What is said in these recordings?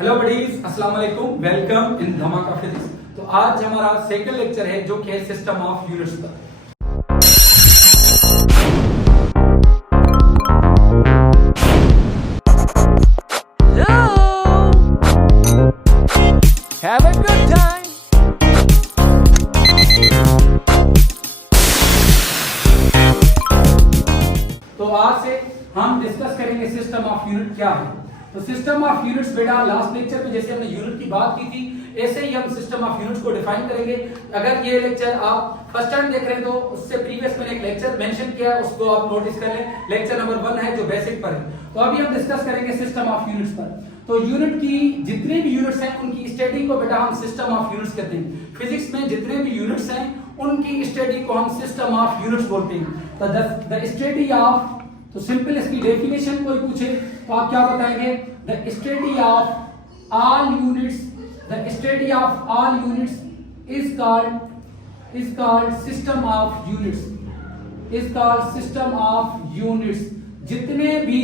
Hello buddies, अस्सलाम वालेकुम, welcome in धमाका फिजिक्स। तो आज हमारा सेकंड लेक्चर है जो कि है सिस्टम ऑफ यूनिट्स पर। Have a good time. तो आज से हम डिस्कस करेंगे सिस्टम ऑफ यूनिट क्या है। तो सिस्टम ऑफ यूनिट्स बेटा लास्ट लेक्चर में जैसे हमने यूनिट की बात की थी, ऐसे ही हम सिस्टम ऑफ यूनिट्स को डिफाइन करेंगे। अगर ये लेक्चर आप फर्स्ट टाइम देख रहे हैं तो उससे प्रीवियस मैंने एक लेक्चर मेंशन किया है, उसको आप नोटिस कर लें। लेक्चर नंबर 1 है जो बेसिक पर है। तो अभी हम डिस्कस करेंगे सिस्टम ऑफ यूनिट्स पर। तो यूनिट की जितने भी यूनिट्स हैं उनकी स्टडी को बेटा हम सिस्टम ऑफ यूनिट्स कहते हैं। फिजिक्स में जितने भी यूनिट्स हैं उनकी स्टडी को हम सिस्टम ऑफ यूनिट्स बोलते हैं। तो द स्टडी ऑफ, तो सिंपल इसकी डेफिनेशन कोई पूछे तो आप क्या बताएंगे? The study of all units, the study of all units is called system of units, is called system of units. जितने भी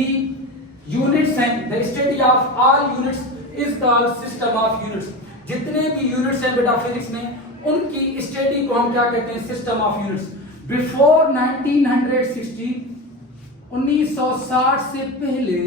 यूनिट्स हैं, the study of all units is called system of units. जितने भी units हैं बेटा physics में उनकी study को हम क्या कहते हैं? System of units. बिफोर 1960, 1960 से पहले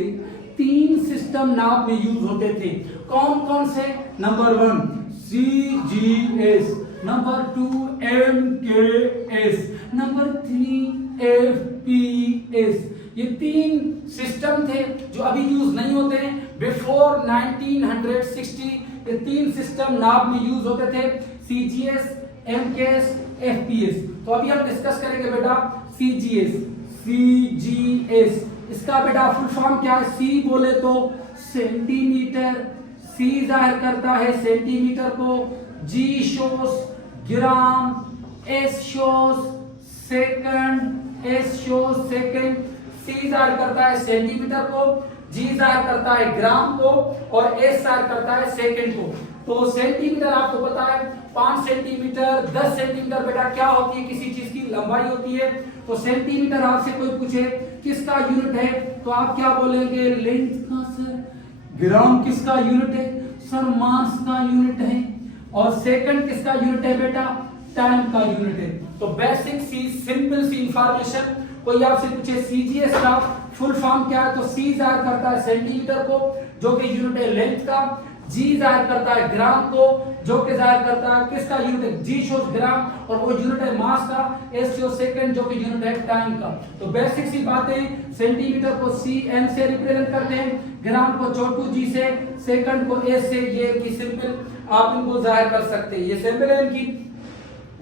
3 सिस्टम नाम में यूज होते थे। कौन कौन से? Number 1 CGS, number 2 MKS, number 3 FPS। ये 3 सिस्टम थे जो अभी यूज नहीं होते हैं। बिफोर 1960 ये 3 सिस्टम नाम में यूज होते थे, CGS, MKS, FPS। तो अभी हम डिस्कस करेंगे बेटा CGS। इसका बेटा फुल फॉर्म क्या है? C बोले तो सेंटीमीटर, C जाहिर करता है सेंटीमीटर को, G शोस ग्राम, S shows second, S shows second. C जाहिर करता है सेंटीमीटर को, G जाहिर करता है ग्राम को और S जाहिर करता है सेकंड को। तो सेंटीमीटर आपको पता है 5 सेंटीमीटर, 10 सेंटीमीटर बेटा क्या होती है? किसी चीज की लंबाई होती है। तो सेंटीमीटर आपसे कोई पूछे किसका यूनिट है तो आप क्या बोलेंगे? लेंथ का सर। ग्राम किसका यूनिट है? सर मास का यूनिट है। और सेकंड किसका यूनिट है बेटा? टाइम का यूनिट है। तो बेसिक सी सिंपल सी इंफॉर्मेशन, कोई आपसे पूछे CGS का फुल फॉर्म क्या है तो C जाहिर करता है सेंटीमीटर को जो कि यूनिट है लेंथ का, G जाहिर करता है ग्राम को जो कि जाहिर करता है किसका यूनिट है? G शोज ग्राम और वो यूनिट है मास का, S शोज सेकंड जो कि यूनिट है टाइम का। तो बेसिक सी बातें, सेंटीमीटर को CM से रिप्रेजेंट करते हैं, ग्राम को छोटू G से, सेकंड को S से। ये की सिंपल आप इनको जाहिर कर सकते हैं, ये सिंपल है इनकी।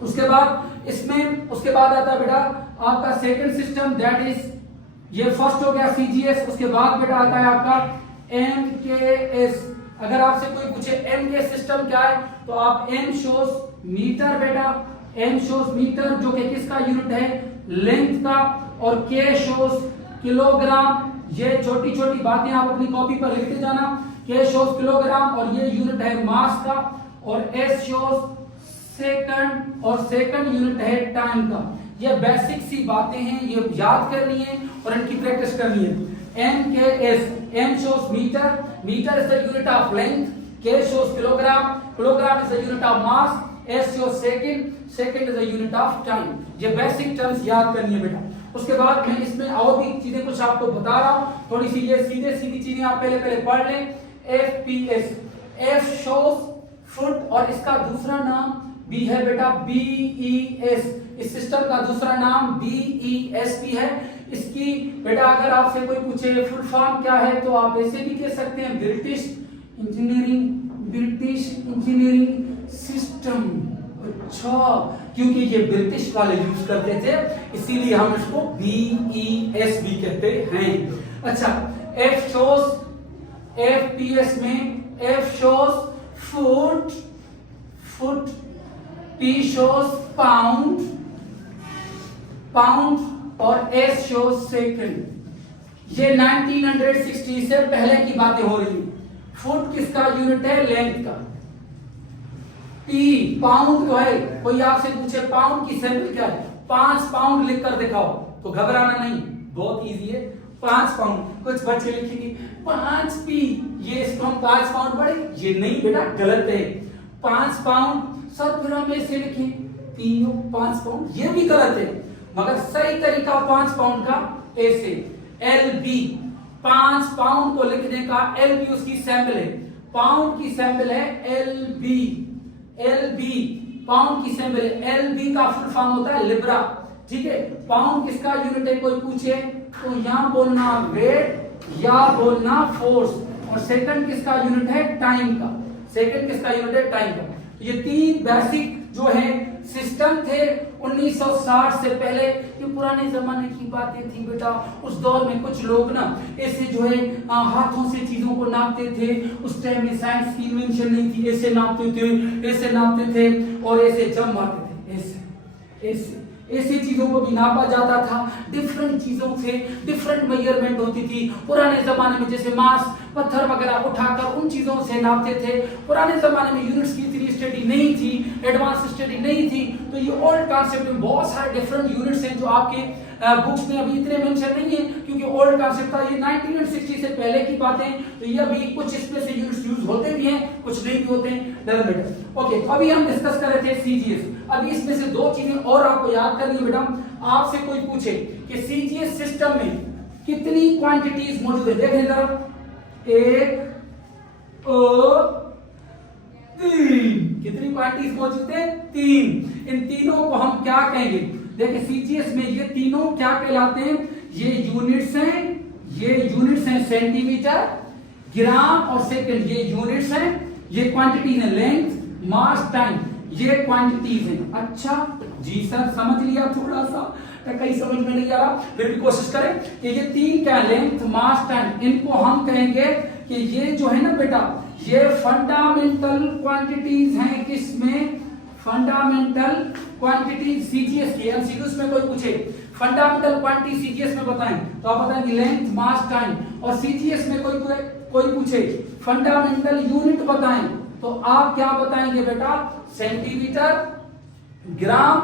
उसके बाद इसमें उसके बाद आता है बेटा आपका सेकंड सिस्टम, दैट इज ये फर्स्ट हो गया CGS। उसके बाद बेटा आता है आपका MKS। अगर आपसे कोई पूछे MK सिस्टम क्या है तो आप M शोस मीटर बेटा, M शोस मीटर जो कि किसका यूनिट है? लेंथ का, और K शोस किलोग्राम। ये छोटी छोटी बातें आप अपनी कॉपी पर लिखते जाना। K शोस किलोग्राम और ये यूनिट है मास का, और S शोस सेकंड और सेकंड यूनिट है टाइम का। ये बेसिक सी बातें हैं, ये याद करनी है और इनकी प्रैक्टिस करनी है। MKS, M shows meter, meter is the unit of length, K shows kilogram, kilogram is the unit of mass, S shows second, second is the unit of time। ये बेसिक टर्म्स याद करनी है बेटा। उसके बाद मैं इसमें और भी चीजें कुछ आपको बता रहा हूँ, थोड़ी सी ये सीधे सीधी चीजें आप पहले पढ़ लें। FPS, F shows फुट और इसका दूसरा नाम B है बेटा, BES। इस सिस्टम का दूसरा नाम BESP है। इसकी बेटा अगर आपसे कोई पूछे फुल फॉर्म क्या है तो आप ऐसे भी कह सकते हैं ब्रिटिश इंजीनियरिंग सिस्टम। अच्छा, क्योंकि ये ब्रिटिश वाले यूज करते थे इसीलिए हम इसको BES भी कहते हैं। अच्छा, F शोस FPS में F shows foot, P shows pound और S शोस सेकंड। ये 1960 से पहले की बातें हो रही हैं। फुट किसका यूनिट है? लेंथ का। P पाउंड जो है, कोई आपसे पूछे पाउंड की सैंपल क्या है? 5 पाउंड लिखकर दिखाओ तो घबराना नहीं, बहुत इजी है। 5 पाउंड। कुछ बच्चे लिखेंगे 5p, ये इसको हम 5 पाउंड पढ़े, ये नहीं बेटा गलत है, 5 पाउंड सर फिर हम ऐसे लिखें तीनों 5 पाउंड, ये भी गलत है, मगर सही तरीका 5 पाउंड का ऐसे LB, 5 पाउंड को लिखने का LB उसकी सैंपल है, पाउंड की सैंपल है LB पाउंड की सैंपल है, LB का फुल फॉर्म होता है लिब्रा, ठीक है। पाउंड किसका यूनिट है कोई पूछे तो यहां बोलना वेट या बोलना फोर्स, और सेकंड किसका यूनिट है टाइम का, सेकंड किसका यूनिट है टाइम का। ये 3 बेसिक जो है सिस्टम थे 1960 से पहले, ये पुराने जमाने की बातें थी बेटा। उस दौर में कुछ लोग ना ऐसे जो है हाथों से चीजों को नापते थे, उस टाइम में साइंस की इन्वेंशन नहीं थी, ऐसे नापते थे और ऐसे जम मारते थे, ऐसे चीजों को भी नापा जाता था, डिफरेंट चीजों से डिफरेंट मेजरमेंट होती थी। पुराने जमाने में जैसे मास पत्थर वगैरह उठाकर उन चीजों से नापते थे। पुराने जमाने में यूनिट्स की इतनी स्टडी नहीं थी, एडवांस स्टडी नहीं थी, तो ये ओल्ड कॉन्सेप्ट में बहुत सारे डिफरेंट यूनिट्स हैं जो आपके बुक्स में अभी इतने मेंशन नहीं है, क्योंकि ओल्ड कॉन्सेप्ट था, ये 1960 से पहले की बातें, तो ये अभी कुछ इसमें से यूनिट्स यूज होते भी हैं, कुछ नहीं भी होते हैं। Doesn't matter. ओके, अभी हम डिस्कस कर रहे थे सीजीएस। अभी इसमें से 2 चीजें और आपको याद करनी है बेटा। आपसे कोई पूछे कि सीजीएस सिस्टम में कितनी क्वांटिटीज मौजूद है, देखें जरा, 1 2 3, कितनी क्वांटिटीज मौजूद है 3। इन तीनों को हम क्या कहेंगे, देखिए सीजीएस में ये तीनों क्या कहलाते हैं, ये यूनिट्स हैं सेंटीमीटर, ग्राम और सेकंड, ये यूनिट्स हैं, ये क्वांटिटीज हैं, लेंथ मास टाइम, ये क्वांटिटीज हैं। अच्छा जी सर समझ लिया, थोड़ा सा कहीं समझ में नहीं आ रहा, फिर भी कोशिश करें कि ये 3 क्या, लेंथ मास टाइम, इनको हम कहेंगे कि ये जो है ना बेटा, ये फंडामेंटल क्वांटिटीज हैं। किसमें? फंडामेंटल क्वांटिटीज सीजीएस की। एमसीक्यूज में कोई पूछे फंडामेंटल क्वांटिटी सीजीएस में बताएं तो आप बताएंगे लेंथ मास टाइम, और सीजीएस में कोई पूछे फंडामेंटल यूनिट बताएं तो आप क्या बताएंगे बेटा, सेंटीमीटर, ग्राम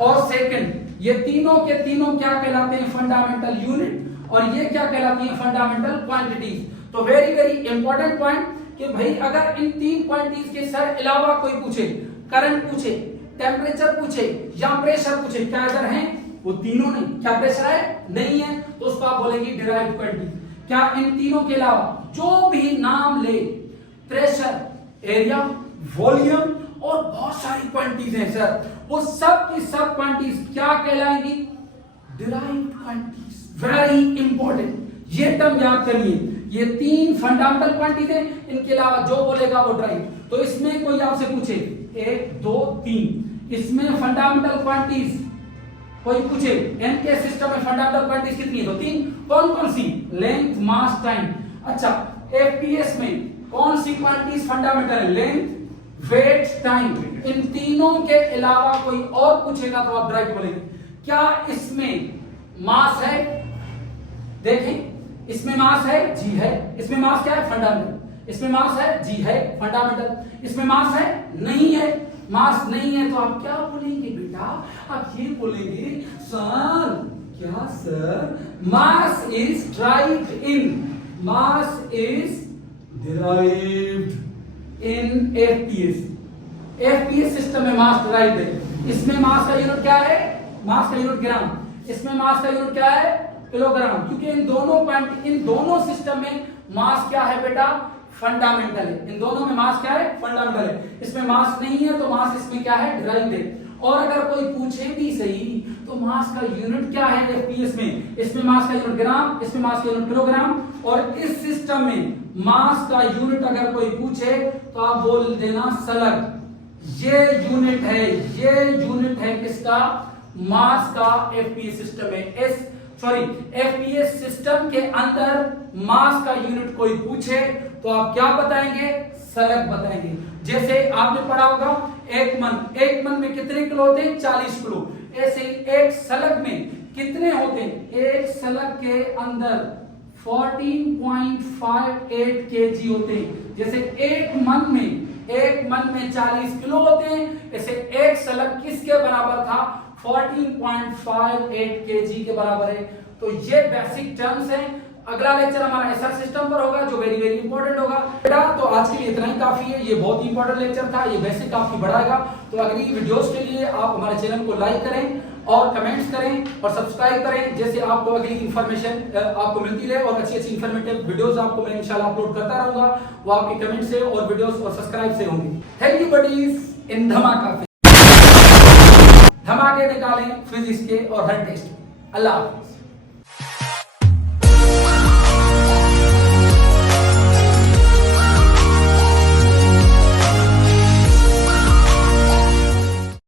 और सेकंड। ये तीनों के तीनों क्या कहलाते हैं, फंडामेंटल यूनिट, और ये क्या कहलाती हैं, फंडामेंटल क्वांटिटीज। तो वेरी वेरी इंपॉर्टेंट पॉइंट कि भाई अगर इन 3 क्वांटिटीज के सर अलावा कोई पूछे, करंट पूछे, टेम्परेचर पूछे या प्रेशर पूछे, क्या अगर हैं वो तीनों नहीं, क्या प्रेशर है नहीं है, तो उसको आप बोलेंगे डिराइव्ड क्वांटिटी। क्या इन तीनों के अलावा जो भी नाम ले, प्रेशर, एरिया, वॉल्यूम और बहुत सारी क्वांटिटीज हैं सर, वो सब की सब क्वांटिटीज क्या कहलाएंगी, डिराइव्ड क्वांटिटीज। वेरी इंपॉर्टेंट, ये टर्म याद करिए। ये 3 फंडामेंटल क्वांटिटीज हैं, इनके अलावा जो बोलेगा वो ड्राइव। तो इसमें कोई आपसे पूछे 1 2 3, इसमें फंडामेंटल क्वांटिटीज कोई पूछे एन के सिस्टम में फंडामेंटल क्वांटिटीज कितनी है, तो 3। कौन कौन सी, लेंथ मास टाइम। अच्छा, एफपीएस में कौन सी क्वांटिटीज फंडामेंटल है, लेंथ वेट टाइम। इन तीनों के अलावा कोई और पूछेगा तो आप ड्राइव बोलेंगे। क्या इसमें मास है, देखें इसमें मास है, जी है। इसमें मास क्या है, फंडामेंटल। इसमें मास है, जी है, फंडामेंटल। इसमें मास है, नहीं है, मास नहीं है, तो आप क्या बोलेंगे बेटा, आप ये बोलेंगे सर, क्या sir, mass is derived in, mass is derived in FPS. FPS system में मास डिराइव्ड है। इसमें मास का यूनिट क्या है, मास का यूनिट ग्राम, इसमें मास का यूनिट क्या है, किलोग्राम, क्योंकि इन दोनों सिस्टम में मास क्या है बेटा, फंडामेंटल है। इन दोनों में मास क्या है, फंडामेंटल है। इसमें मास नहीं है तो मास इसमें क्या है, डिराइव्ड है। और अगर कोई पूछे भी सही तो मास का यूनिट क्या है एफपीएस में, इसमें मास का यूनिट ग्राम, इसमें मास का यूनिट किलोग्राम। और इस सिस्टम में मास का यूनिट अगर कोई पूछे तो आप बोल देना सलग। ये यूनिट है किसका, मास का एफपीएस सिस्टम में। एफपीएस सिस्टम के अंदर मास का यूनिट कोई पूछे तो आप क्या बताएंगे, सलग बताएंगे। जैसे आपने पढ़ा होगा एक मन में कितने किलो होते हैं, 40 किलो। ऐसे ही एक सलग में कितने होते हैं, एक सलग के अंदर 14.58 केजी होते हैं। जैसे एक मन में 40 किलो होते हैं, ऐसे एक सलग किसके बराबर था, 14.58 केजी के बराबर है। तो ये बेसिक टर्म्स हैं, अगला लेक्चर हमारा एसआर सिस्टम पर होगा जो वेरी वेरी इंपॉर्टेंट होगा। बेटा तो आज के लिए इतना ही काफी है, ये बहुत ही इंपॉर्टेंट लेक्चर था, ये वैसे काफी बड़ा है। तो अगली वीडियोस के लिए आप हमारे चैनल को लाइक करें और कमेंट्स करें और सब्सक्राइब करें, जैसे आपको अगली इन्फॉर्मेशन आपको मिलती रहे और अच्छी अच्छी इन्फॉर्मेटिव वीडियोस आपको मैं इंशाल्लाह अपलोड करता रहूंगा, वो आपके कमेंट से और वीडियोस और सब्सक्राइब से होंगी। थैंक यू बडीज इन धमाका। धमाके निकालें फिजिक्स के और हर टेस्ट में। अल्लाह हाफिज।